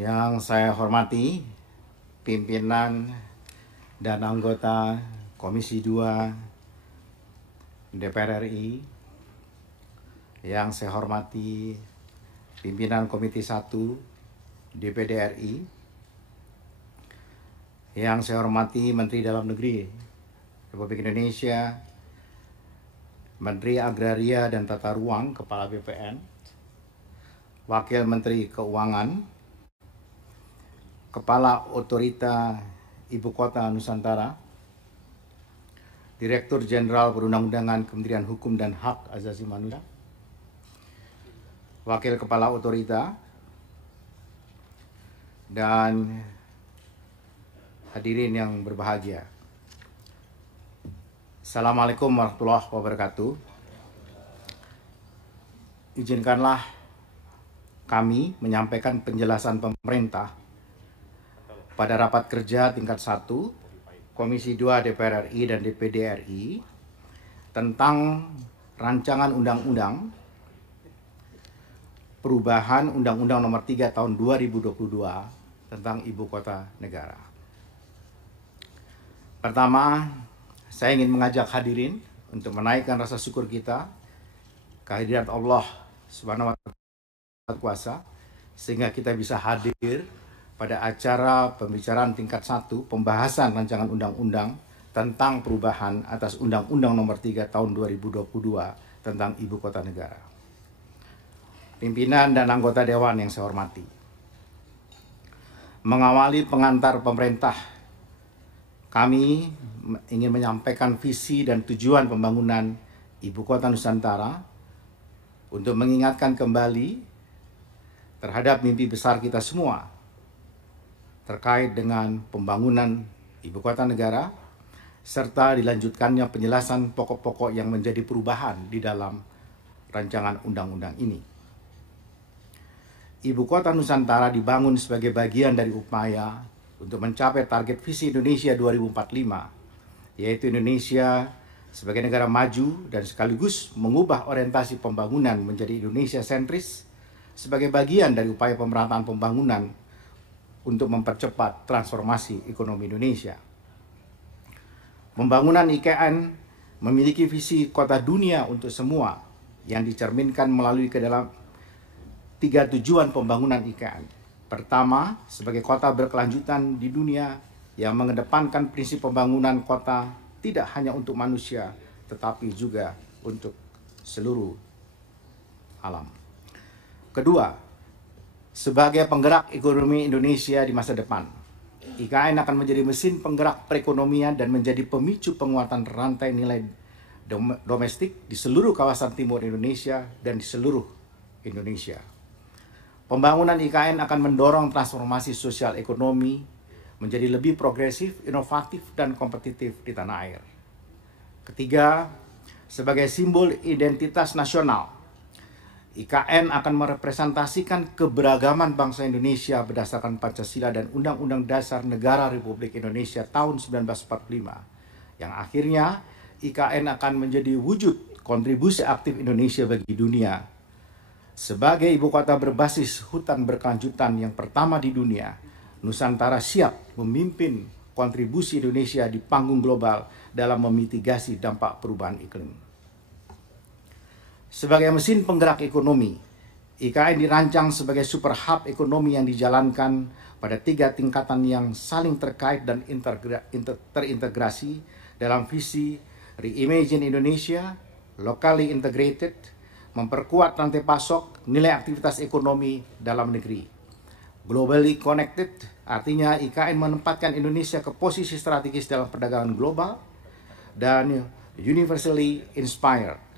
Yang saya hormati pimpinan dan anggota Komisi 2 DPR RI, yang saya hormati pimpinan Komisi 1 DPD RI, yang saya hormati Menteri Dalam Negeri Republik Indonesia, Menteri Agraria dan Tata Ruang, Kepala BPN, Wakil Menteri Keuangan, Kepala Otorita Ibu Kota Nusantara, Direktur Jenderal Perundang-undangan Kementerian Hukum dan Hak Asasi Manusia, Wakil Kepala Otorita, dan hadirin yang berbahagia. Assalamualaikum warahmatullahi wabarakatuh. Izinkanlah kami menyampaikan penjelasan pemerintah pada rapat kerja tingkat 1 Komisi 2 DPR RI dan DPD RI tentang rancangan undang-undang perubahan Undang-Undang Nomor 3 Tahun 2022 tentang Ibu Kota Negara. Pertama, saya ingin mengajak hadirin untuk menaikkan rasa syukur kita kehadirat Allah Subhanahu wa Ta'ala kuasa, sehingga kita bisa hadir pada acara pembicaraan tingkat 1 pembahasan rancangan undang-undang tentang perubahan atas Undang-Undang Nomor 3 Tahun 2022 tentang Ibu Kota Negara. Pimpinan dan anggota Dewan yang saya hormati, mengawali pengantar pemerintah, kami ingin menyampaikan visi dan tujuan pembangunan Ibu Kota Nusantara untuk mengingatkan kembali terhadap mimpi besar kita semua terkait dengan pembangunan Ibu Kota Negara, serta dilanjutkannya penjelasan pokok-pokok yang menjadi perubahan di dalam rancangan undang-undang ini. Ibu Kota Nusantara dibangun sebagai bagian dari upaya untuk mencapai target visi Indonesia 2045, yaitu Indonesia sebagai negara maju dan sekaligus mengubah orientasi pembangunan menjadi Indonesia sentris sebagai bagian dari upaya pemerataan pembangunan untuk mempercepat transformasi ekonomi Indonesia. Pembangunan IKN memiliki visi kota dunia untuk semua yang dicerminkan melalui ke dalam 3 tujuan pembangunan IKN. Pertama, sebagai kota berkelanjutan di dunia yang mengedepankan prinsip pembangunan kota tidak hanya untuk manusia, tetapi juga untuk seluruh alam. Kedua, sebagai penggerak ekonomi Indonesia di masa depan, IKN akan menjadi mesin penggerak perekonomian dan menjadi pemicu penguatan rantai nilai domestik di seluruh kawasan timur Indonesia dan di seluruh Indonesia. Pembangunan IKN akan mendorong transformasi sosial ekonomi menjadi lebih progresif, inovatif, dan kompetitif di tanah air. Ketiga, sebagai simbol identitas nasional, IKN akan merepresentasikan keberagaman bangsa Indonesia berdasarkan Pancasila dan Undang-Undang Dasar Negara Republik Indonesia tahun 1945, yang akhirnya IKN akan menjadi wujud kontribusi aktif Indonesia bagi dunia. Sebagai ibu kota berbasis hutan berkelanjutan yang pertama di dunia, Nusantara siap memimpin kontribusi Indonesia di panggung global dalam memitigasi dampak perubahan iklim. Sebagai mesin penggerak ekonomi, IKN dirancang sebagai super hub ekonomi yang dijalankan pada 3 tingkatan yang saling terkait dan terintegrasi dalam visi Reimagine Indonesia, Locally Integrated, memperkuat rantai pasok, nilai aktivitas ekonomi dalam negeri. Globally Connected, artinya IKN menempatkan Indonesia ke posisi strategis dalam perdagangan global. Dan Universally Inspired,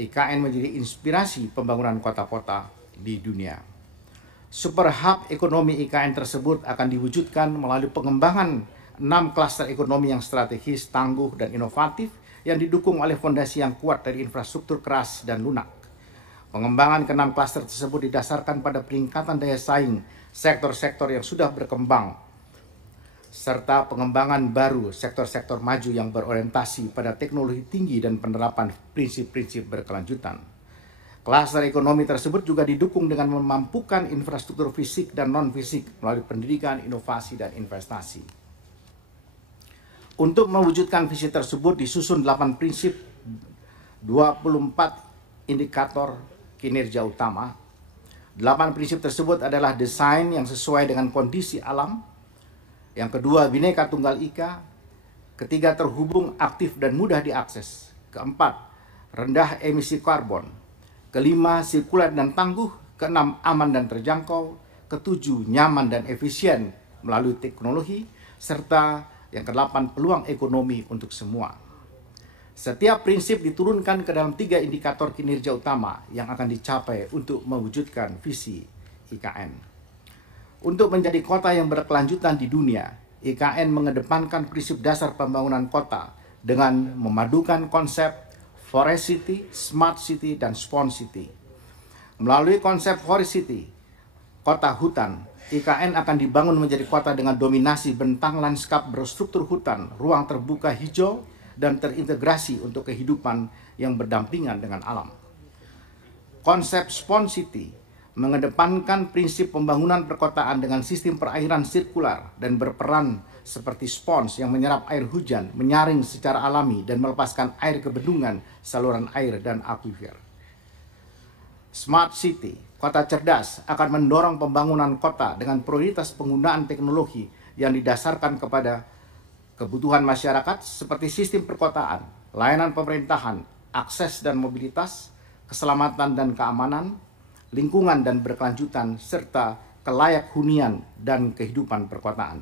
IKN menjadi inspirasi pembangunan kota-kota di dunia. Super Hub ekonomi IKN tersebut akan diwujudkan melalui pengembangan 6 klaster ekonomi yang strategis, tangguh, dan inovatif yang didukung oleh fondasi yang kuat dari infrastruktur keras dan lunak. Pengembangan ke-6 klaster tersebut didasarkan pada peningkatan daya saing sektor-sektor yang sudah berkembang, serta pengembangan baru sektor-sektor maju yang berorientasi pada teknologi tinggi dan penerapan prinsip-prinsip berkelanjutan. Klaster ekonomi tersebut juga didukung dengan memampukan infrastruktur fisik dan non-fisik melalui pendidikan, inovasi, dan investasi. Untuk mewujudkan visi tersebut disusun 8 prinsip, 24 indikator kinerja utama. 8 prinsip tersebut adalah desain yang sesuai dengan kondisi alam. Yang kedua, Bhinneka Tunggal Ika. Ketiga, terhubung, aktif, dan mudah diakses. Keempat, rendah emisi karbon. Kelima, sirkular dan tangguh. Keenam, aman dan terjangkau. Ketujuh, nyaman dan efisien melalui teknologi. Serta yang kedelapan, peluang ekonomi untuk semua. Setiap prinsip diturunkan ke dalam 3 indikator kinerja utama yang akan dicapai untuk mewujudkan visi IKN. Untuk menjadi kota yang berkelanjutan di dunia, IKN mengedepankan prinsip dasar pembangunan kota dengan memadukan konsep Forest City, Smart City, dan Spawn City. Melalui konsep Forest City, kota hutan, IKN akan dibangun menjadi kota dengan dominasi bentang lanskap berstruktur hutan, ruang terbuka hijau, dan terintegrasi untuk kehidupan yang berdampingan dengan alam. Konsep Spawn City mengedepankan prinsip pembangunan perkotaan dengan sistem perairan sirkular dan berperan seperti spons yang menyerap air hujan, menyaring secara alami, dan melepaskan air ke bendungan, saluran air, dan akuifer. Smart City, kota cerdas, akan mendorong pembangunan kota dengan prioritas penggunaan teknologi yang didasarkan kepada kebutuhan masyarakat seperti sistem perkotaan, layanan pemerintahan, akses dan mobilitas, keselamatan dan keamanan, lingkungan dan berkelanjutan, serta kelayak hunian dan kehidupan perkotaan.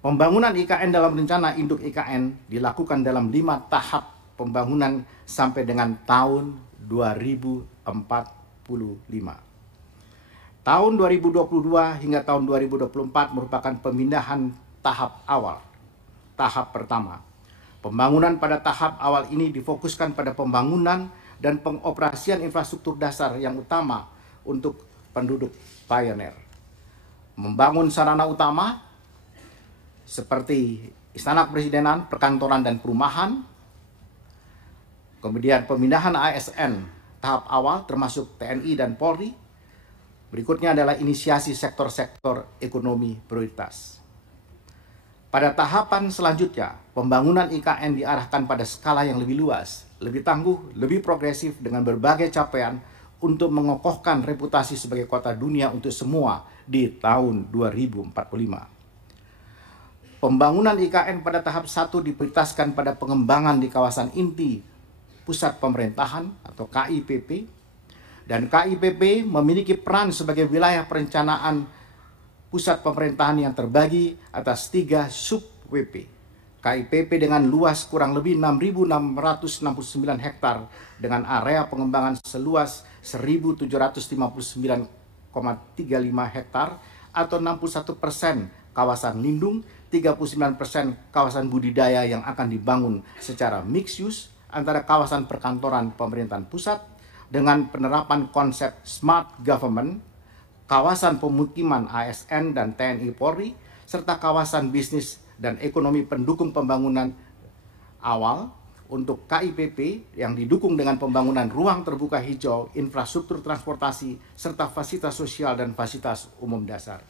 Pembangunan IKN dalam rencana induk IKN dilakukan dalam 5 tahap pembangunan sampai dengan tahun 2045. Tahun 2022 hingga tahun 2024 merupakan pemindahan tahap awal. Tahap pertama. Pembangunan pada tahap awal ini difokuskan pada pembangunan dan pengoperasian infrastruktur dasar yang utama untuk penduduk pioneer. Membangun sarana utama seperti Istana Kepresidenan, perkantoran, dan perumahan. Kemudian pemindahan ASN tahap awal termasuk TNI dan Polri. Berikutnya adalah inisiasi sektor-sektor ekonomi prioritas. Pada tahapan selanjutnya, pembangunan IKN diarahkan pada skala yang lebih luas, lebih tangguh, lebih progresif dengan berbagai capaian untuk mengokohkan reputasi sebagai kota dunia untuk semua di tahun 2045. Pembangunan IKN pada tahap 1 diprioritaskan pada pengembangan di kawasan inti pusat pemerintahan atau KIPP, dan KIPP memiliki peran sebagai wilayah perencanaan pusat pemerintahan yang terbagi atas 3 sub-WP. KIPP dengan luas kurang lebih 6.669 hektar dengan area pengembangan seluas 1.759,35 hektar atau 61% kawasan lindung, 39% kawasan budidaya yang akan dibangun secara mixed use antara kawasan perkantoran pemerintahan pusat dengan penerapan konsep smart government, kawasan pemukiman ASN dan TNI Polri, serta kawasan bisnis dan ekonomi pendukung pembangunan awal untuk KIPP yang didukung dengan pembangunan ruang terbuka hijau, infrastruktur transportasi, serta fasilitas sosial dan fasilitas umum dasar.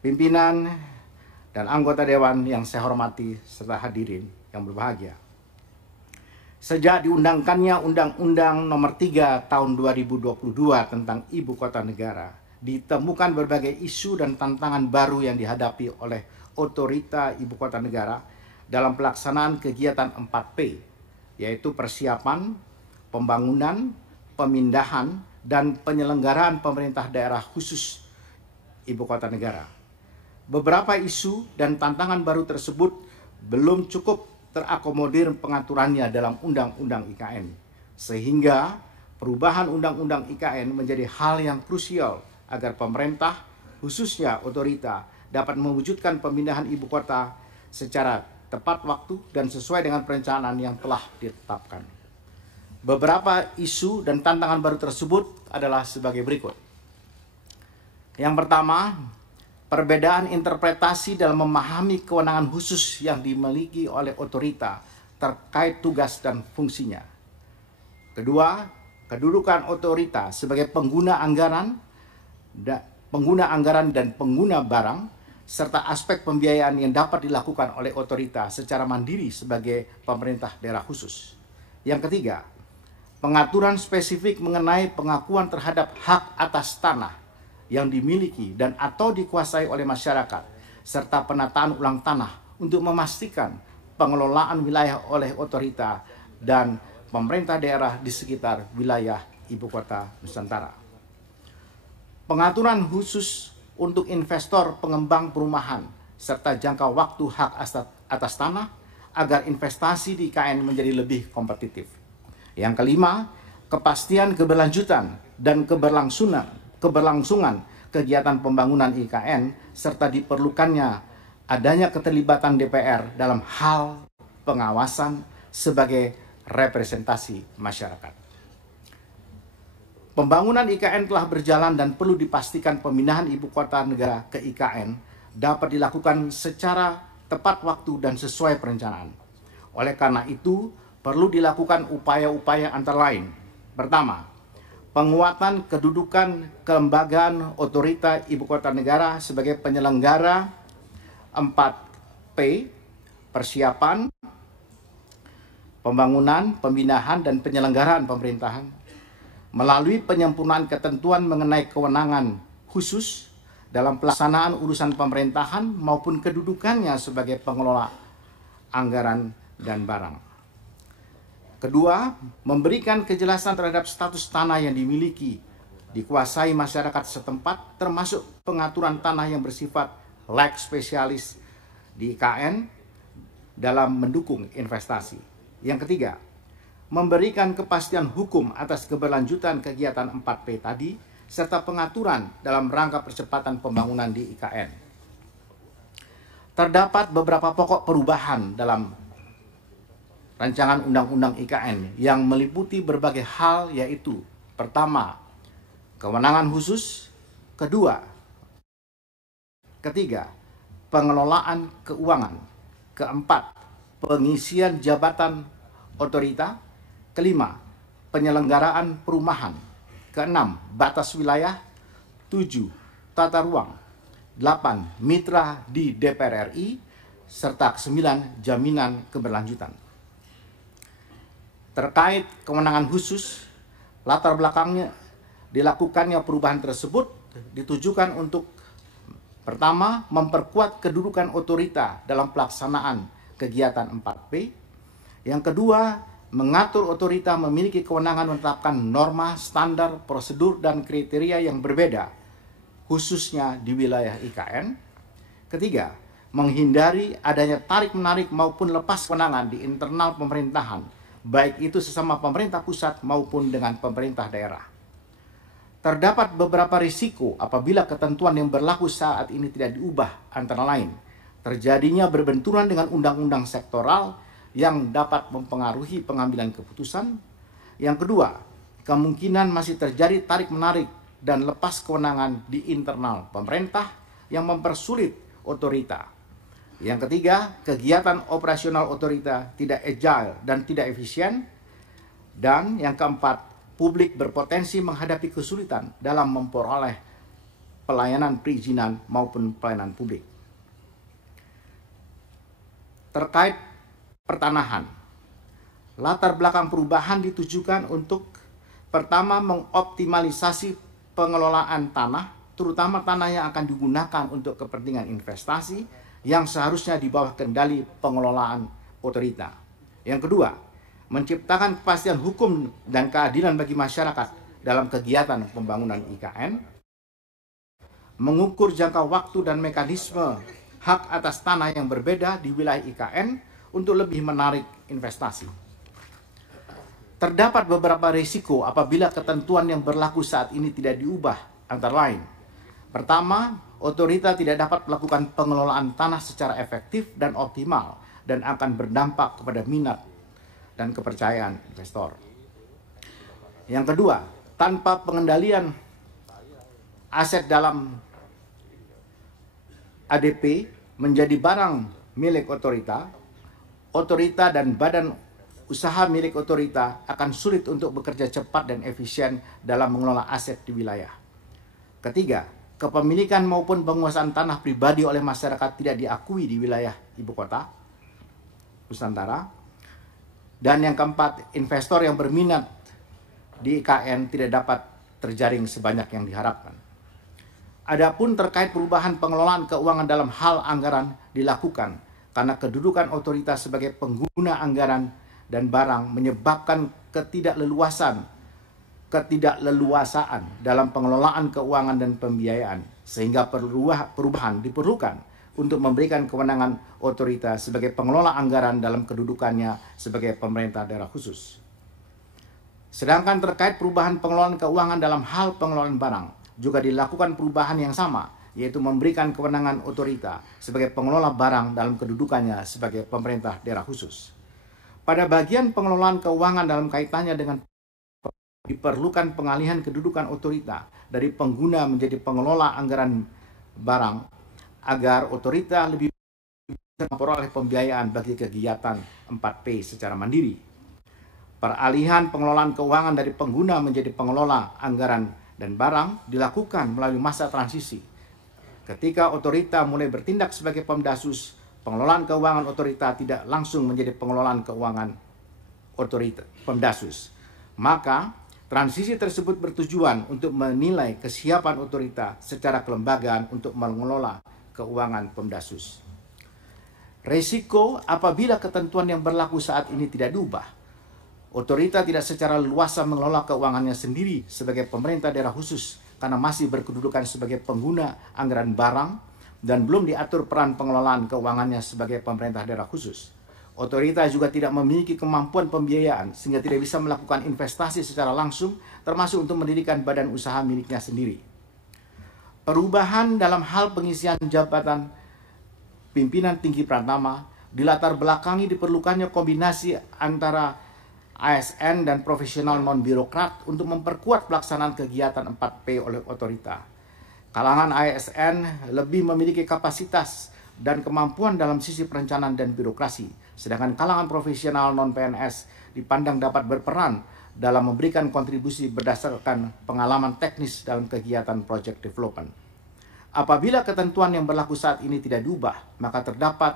Pimpinan dan anggota Dewan yang saya hormati serta hadirin yang berbahagia. Sejak diundangkannya Undang-Undang Nomor 3 Tahun 2022 tentang Ibu Kota Negara, ditemukan berbagai isu dan tantangan baru yang dihadapi oleh otorita Ibu Kota Negara dalam pelaksanaan kegiatan 4P, yaitu persiapan, pembangunan, pemindahan, dan penyelenggaraan pemerintah daerah khusus Ibu Kota Negara. Beberapa isu dan tantangan baru tersebut belum cukup terakomodir pengaturannya dalam Undang-Undang IKN, sehingga perubahan Undang-Undang IKN menjadi hal yang krusial agar pemerintah, khususnya otorita, dapat mewujudkan pemindahan ibu kota secara tepat waktu dan sesuai dengan perencanaan yang telah ditetapkan. Beberapa isu dan tantangan baru tersebut adalah sebagai berikut. Yang pertama, perbedaan interpretasi dalam memahami kewenangan khusus yang dimiliki oleh otorita terkait tugas dan fungsinya. Kedua, kedudukan otorita sebagai pengguna anggaran dan pengguna barang, serta aspek pembiayaan yang dapat dilakukan oleh otorita secara mandiri sebagai pemerintah daerah khusus. Yang ketiga, pengaturan spesifik mengenai pengakuan terhadap hak atas tanah yang dimiliki dan atau dikuasai oleh masyarakat, serta penataan ulang tanah untuk memastikan pengelolaan wilayah oleh otorita dan pemerintah daerah di sekitar wilayah Ibu Kota Nusantara. Pengaturan khusus untuk investor pengembang perumahan serta jangka waktu hak atas tanah agar investasi di IKN menjadi lebih kompetitif. Yang kelima, kepastian keberlanjutan dan keberlangsungan kegiatan pembangunan IKN serta diperlukannya adanya keterlibatan DPR dalam hal pengawasan sebagai representasi masyarakat. Pembangunan IKN telah berjalan dan perlu dipastikan pemindahan ibu kota negara ke IKN dapat dilakukan secara tepat waktu dan sesuai perencanaan. Oleh karena itu, perlu dilakukan upaya-upaya antara lain. Pertama, penguatan kedudukan kelembagaan otorita ibu kota negara sebagai penyelenggara 4P, persiapan, pembangunan, pembinaan, dan penyelenggaraan pemerintahan, melalui penyempurnaan ketentuan mengenai kewenangan khusus dalam pelaksanaan urusan pemerintahan maupun kedudukannya sebagai pengelola anggaran dan barang. Kedua, memberikan kejelasan terhadap status tanah yang dimiliki, dikuasai masyarakat setempat, termasuk pengaturan tanah yang bersifat leg spesialis di IKN dalam mendukung investasi. Yang ketiga, memberikan kepastian hukum atas keberlanjutan kegiatan 4P tadi, serta pengaturan dalam rangka percepatan pembangunan di IKN. Terdapat beberapa pokok perubahan dalam rancangan Undang-Undang IKN yang meliputi berbagai hal, yaitu: pertama, kewenangan khusus; kedua, ketiga, pengelolaan keuangan; keempat, pengisian jabatan otorita; kelima, penyelenggaraan perumahan; keenam, batas wilayah; 7, tata ruang; 8, mitra di DPR RI; serta 9, jaminan keberlanjutan. Terkait kewenangan khusus, latar belakangnya dilakukannya perubahan tersebut ditujukan untuk: pertama, memperkuat kedudukan otorita dalam pelaksanaan kegiatan 4P; yang kedua, mengatur otorita memiliki kewenangan menetapkan norma, standar, prosedur, dan kriteria yang berbeda, khususnya di wilayah IKN. Ketiga, menghindari adanya tarik-menarik maupun lepas kewenangan di internal pemerintahan, baik itu sesama pemerintah pusat maupun dengan pemerintah daerah. Terdapat beberapa risiko apabila ketentuan yang berlaku saat ini tidak diubah, antara lain: terjadinya berbenturan dengan undang-undang sektoral yang dapat mempengaruhi pengambilan keputusan. Yang kedua, kemungkinan masih terjadi tarik-menarik dan lepas kewenangan di internal pemerintah yang mempersulit otorita. Yang ketiga, kegiatan operasional otorita tidak agile dan tidak efisien. Dan yang keempat, publik berpotensi menghadapi kesulitan dalam memperoleh pelayanan perizinan maupun pelayanan publik. Terkait pertanahan, latar belakang perubahan ditujukan untuk: pertama, mengoptimalisasi pengelolaan tanah, terutama tanah yang akan digunakan untuk kepentingan investasi yang seharusnya di bawah kendali pengelolaan otorita. Yang kedua, menciptakan kepastian hukum dan keadilan bagi masyarakat dalam kegiatan pembangunan IKN, mengukur jangka waktu dan mekanisme hak atas tanah yang berbeda di wilayah IKN untuk lebih menarik investasi. Terdapat beberapa risiko apabila ketentuan yang berlaku saat ini tidak diubah, antara lain: pertama, otorita tidak dapat melakukan pengelolaan tanah secara efektif dan optimal dan akan berdampak kepada minat dan kepercayaan investor. Yang kedua, tanpa pengendalian aset dalam ADP menjadi barang milik otorita dan badan usaha milik otorita akan sulit untuk bekerja cepat dan efisien dalam mengelola aset di wilayah. Ketiga, kepemilikan maupun penguasaan tanah pribadi oleh masyarakat tidak diakui di wilayah ibu kota Nusantara. Dan yang keempat, investor yang berminat di IKN tidak dapat terjaring sebanyak yang diharapkan. Adapun terkait perubahan pengelolaan keuangan dalam hal anggaran dilakukan karena kedudukan otoritas sebagai pengguna anggaran dan barang menyebabkan ketidakleluasaan dalam pengelolaan keuangan dan pembiayaan, sehingga perubahan diperlukan untuk memberikan kewenangan otoritas sebagai pengelola anggaran dalam kedudukannya sebagai pemerintah daerah khusus. Sedangkan terkait perubahan pengelolaan keuangan dalam hal pengelolaan barang, juga dilakukan perubahan yang sama, yaitu memberikan kewenangan otorita sebagai pengelola barang dalam kedudukannya sebagai pemerintah daerah khusus. Pada bagian pengelolaan keuangan dalam kaitannya dengan diperlukan pengalihan kedudukan otorita dari pengguna menjadi pengelola anggaran barang agar otorita lebih bisa memperoleh pembiayaan bagi kegiatan 4P secara mandiri. Peralihan pengelolaan keuangan dari pengguna menjadi pengelola anggaran dan barang dilakukan melalui masa transisi. Ketika otorita mulai bertindak sebagai Pemdasus, pengelolaan keuangan otorita tidak langsung menjadi pengelolaan keuangan otorita Pemdasus. Maka transisi tersebut bertujuan untuk menilai kesiapan otorita secara kelembagaan untuk mengelola keuangan Pemdasus. Resiko apabila ketentuan yang berlaku saat ini tidak diubah, otorita tidak secara leluasa mengelola keuangannya sendiri sebagai pemerintah daerah khusus karena masih berkedudukan sebagai pengguna anggaran barang dan belum diatur peran pengelolaan keuangannya sebagai pemerintah daerah khusus. Otorita juga tidak memiliki kemampuan pembiayaan sehingga tidak bisa melakukan investasi secara langsung, termasuk untuk mendirikan badan usaha miliknya sendiri. Perubahan dalam hal pengisian jabatan pimpinan tinggi Pratama dilatar belakangi diperlukannya kombinasi antara ASN dan profesional non-birokrat untuk memperkuat pelaksanaan kegiatan 4P oleh otorita. Kalangan ASN lebih memiliki kapasitas dan kemampuan dalam sisi perencanaan dan birokrasi, sedangkan kalangan profesional non-PNS dipandang dapat berperan dalam memberikan kontribusi berdasarkan pengalaman teknis dalam kegiatan project development. Apabila ketentuan yang berlaku saat ini tidak diubah, maka terdapat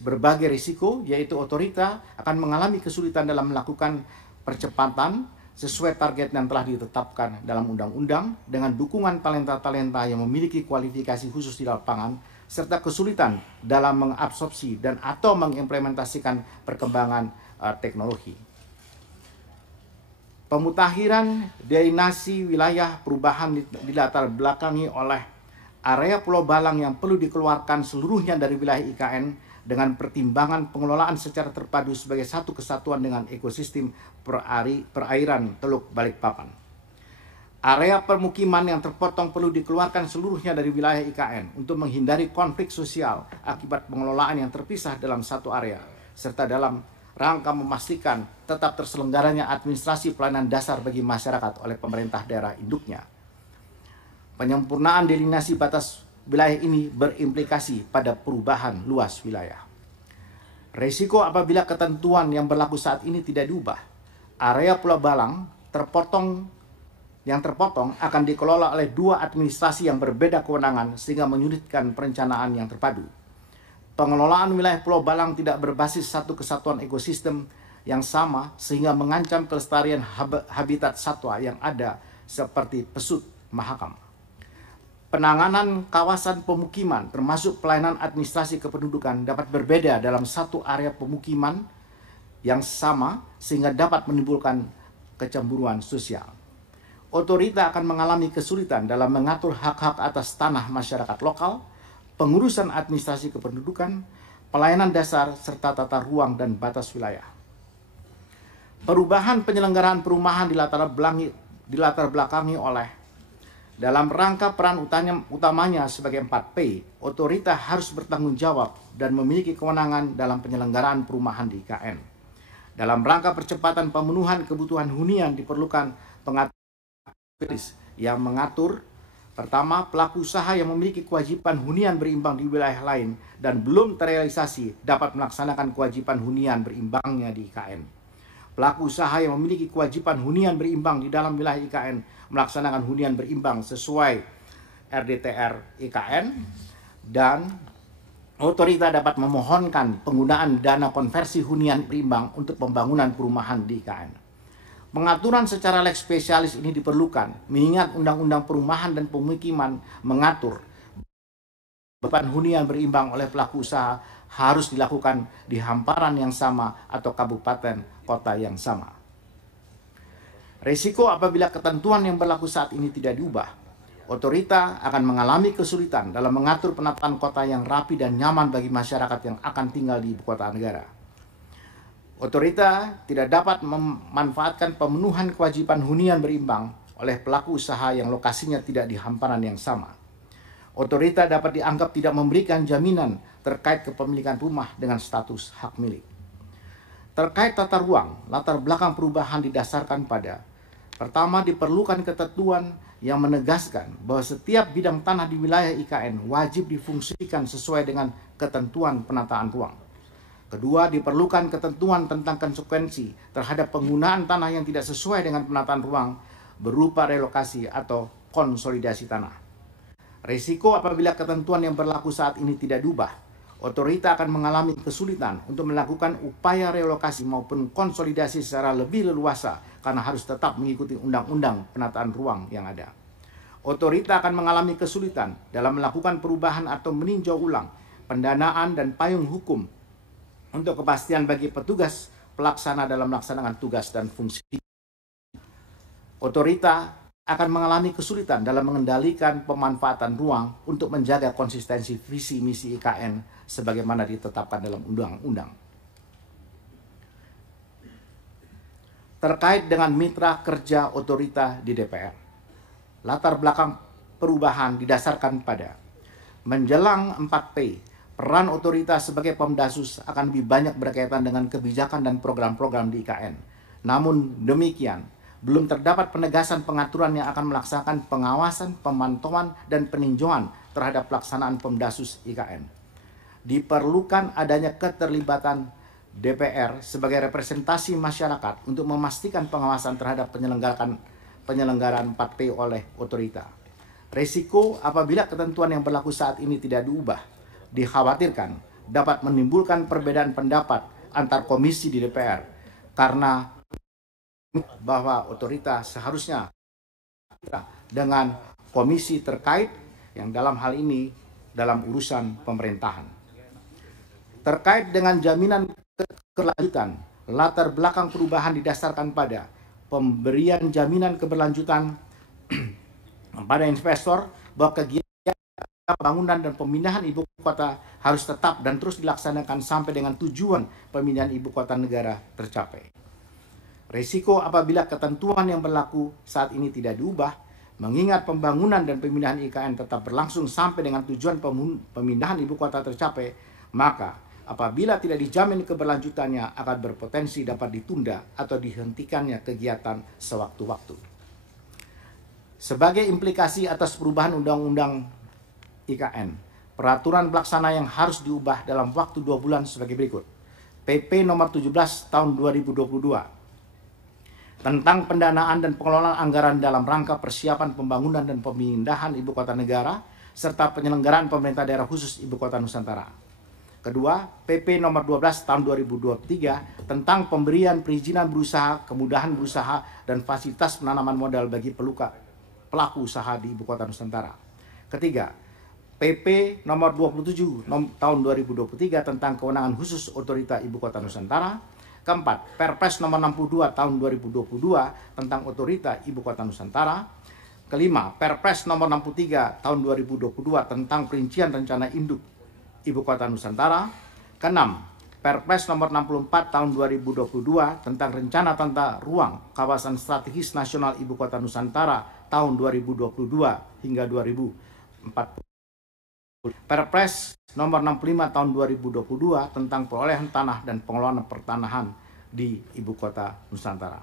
berbagai risiko, yaitu otorita akan mengalami kesulitan dalam melakukan percepatan sesuai target yang telah ditetapkan dalam undang-undang dengan dukungan talenta-talenta yang memiliki kualifikasi khusus di lapangan, serta kesulitan dalam mengabsorpsi dan atau mengimplementasikan perkembangan teknologi. Pemutakhiran drainasi wilayah perubahan dilatar belakangi oleh area Pulau Balang yang perlu dikeluarkan seluruhnya dari wilayah IKN dengan pertimbangan pengelolaan secara terpadu sebagai satu kesatuan dengan ekosistem perairan Teluk Balikpapan. Area permukiman yang terpotong perlu dikeluarkan seluruhnya dari wilayah IKN untuk menghindari konflik sosial akibat pengelolaan yang terpisah dalam satu area, serta dalam rangka memastikan tetap terselenggaranya administrasi pelayanan dasar bagi masyarakat oleh pemerintah daerah induknya. Penyempurnaan delineasi batas wilayah ini berimplikasi pada perubahan luas wilayah. Risiko apabila ketentuan yang berlaku saat ini tidak diubah, area Pulau Balang yang terpotong akan dikelola oleh dua administrasi yang berbeda kewenangan sehingga menyulitkan perencanaan yang terpadu. Pengelolaan wilayah Pulau Balang tidak berbasis satu kesatuan ekosistem yang sama sehingga mengancam kelestarian habitat satwa yang ada seperti pesut mahakam. Penanganan kawasan pemukiman termasuk pelayanan administrasi kependudukan dapat berbeda dalam satu area pemukiman yang sama sehingga dapat menimbulkan kecemburuan sosial. Otorita akan mengalami kesulitan dalam mengatur hak-hak atas tanah masyarakat lokal, pengurusan administrasi kependudukan, pelayanan dasar, serta tata ruang dan batas wilayah. Perubahan penyelenggaraan perumahan dilatar belakangi oleh dalam rangka peran utamanya sebagai 4P, otorita harus bertanggung jawab dan memiliki kewenangan dalam penyelenggaraan perumahan di IKN. Dalam rangka percepatan pemenuhan kebutuhan hunian diperlukan pengaturan yang mengatur pertama, pelaku usaha yang memiliki kewajiban hunian berimbang di wilayah lain dan belum terrealisasi dapat melaksanakan kewajiban hunian berimbangnya di IKN. Pelaku usaha yang memiliki kewajiban hunian berimbang di dalam wilayah IKN melaksanakan hunian berimbang sesuai RDTR IKN, dan otorita dapat memohonkan penggunaan dana konversi hunian berimbang untuk pembangunan perumahan di IKN. Pengaturan secara lex spesialis ini diperlukan mengingat Undang-Undang Perumahan dan Pemukiman mengatur beban hunian berimbang oleh pelaku usaha harus dilakukan di hamparan yang sama atau kabupaten kota yang sama. Risiko apabila ketentuan yang berlaku saat ini tidak diubah, otorita akan mengalami kesulitan dalam mengatur penataan kota yang rapi dan nyaman bagi masyarakat yang akan tinggal di ibu kota negara. Otorita tidak dapat memanfaatkan pemenuhan kewajiban hunian berimbang oleh pelaku usaha yang lokasinya tidak di hamparan yang sama. Otorita dapat dianggap tidak memberikan jaminan terkait kepemilikan rumah dengan status hak milik. Terkait tata ruang, latar belakang perubahan didasarkan pada: pertama, diperlukan ketentuan yang menegaskan bahwa setiap bidang tanah di wilayah IKN wajib difungsikan sesuai dengan ketentuan penataan ruang. Kedua, diperlukan ketentuan tentang konsekuensi terhadap penggunaan tanah yang tidak sesuai dengan penataan ruang berupa relokasi atau konsolidasi tanah. Risiko apabila ketentuan yang berlaku saat ini tidak diubah, otorita akan mengalami kesulitan untuk melakukan upaya relokasi maupun konsolidasi secara lebih leluasa karena harus tetap mengikuti undang-undang penataan ruang yang ada. Otorita akan mengalami kesulitan dalam melakukan perubahan atau meninjau ulang pendanaan dan payung hukum untuk kepastian bagi petugas pelaksana dalam melaksanakan tugas dan fungsi. Otorita akan mengalami kesulitan dalam mengendalikan pemanfaatan ruang untuk menjaga konsistensi visi misi IKN sebagaimana ditetapkan dalam undang-undang. Terkait dengan mitra kerja otorita di DPR, latar belakang perubahan didasarkan pada: menjelang 4P, peran otorita sebagai Pemdasus akan lebih banyak berkaitan dengan kebijakan dan program-program di IKN. Namun demikian, belum terdapat penegasan pengaturan yang akan melaksanakan pengawasan, pemantauan, dan peninjauan terhadap pelaksanaan Pemdasus IKN. Diperlukan adanya keterlibatan DPR sebagai representasi masyarakat untuk memastikan pengawasan terhadap penyelenggaraan 4P oleh otorita. Risiko apabila ketentuan yang berlaku saat ini tidak diubah, dikhawatirkan dapat menimbulkan perbedaan pendapat antar komisi di DPR karena bahwa otorita seharusnya dengan komisi terkait yang dalam hal ini dalam urusan pemerintahan. Terkait dengan jaminan keberlanjutan, latar belakang perubahan didasarkan pada pemberian jaminan keberlanjutan pada investor bahwa kegiatan pembangunan dan pemindahan ibu kota harus tetap dan terus dilaksanakan sampai dengan tujuan pemindahan ibu kota negara tercapai. Risiko apabila ketentuan yang berlaku saat ini tidak diubah, mengingat pembangunan dan pemindahan IKN tetap berlangsung sampai dengan tujuan pemindahan ibu kota tercapai, maka apabila tidak dijamin keberlanjutannya akan berpotensi dapat ditunda atau dihentikannya kegiatan sewaktu-waktu. Sebagai implikasi atas perubahan Undang-Undang IKN, peraturan pelaksana yang harus diubah dalam waktu 2 bulan sebagai berikut. PP nomor 17 tahun 2022 tentang pendanaan dan pengelolaan anggaran dalam rangka persiapan pembangunan dan pemindahan ibu kota negara serta penyelenggaraan pemerintah daerah khusus ibu kota Nusantara. Kedua, PP nomor 12 tahun 2023 tentang pemberian perizinan berusaha, kemudahan berusaha, dan fasilitas penanaman modal bagi pelaku usaha di ibu kota Nusantara. Ketiga, PP nomor 27 tahun 2023 tentang kewenangan khusus otorita ibu kota Nusantara. Keempat, Perpres nomor 62 tahun 2022 tentang otorita ibu kota Nusantara. Kelima, Perpres nomor 63 tahun 2022 tentang perincian rencana induk ibu kota Nusantara. Keenam, Perpres nomor 64 tahun 2022 tentang rencana tata ruang kawasan strategis nasional ibu kota Nusantara tahun 2022 hingga 2040. Perpres nomor 65 tahun 2022 tentang perolehan tanah dan pengelolaan pertanahan di ibu kota Nusantara.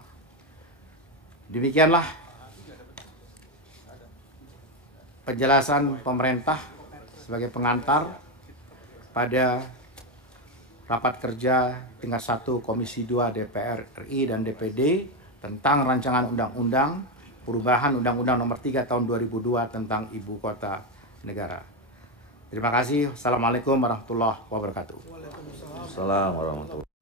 Demikianlah penjelasan pemerintah sebagai pengantar pada rapat kerja tingkat 1 Komisi 2 DPR RI dan DPD tentang rancangan undang-undang perubahan Undang-Undang Nomor 3 Tahun 2002 tentang Ibu Kota Negara. Terima kasih. Assalamualaikum warahmatullahi wabarakatuh. Waalaikumsalam warahmatullahi wabarakatuh.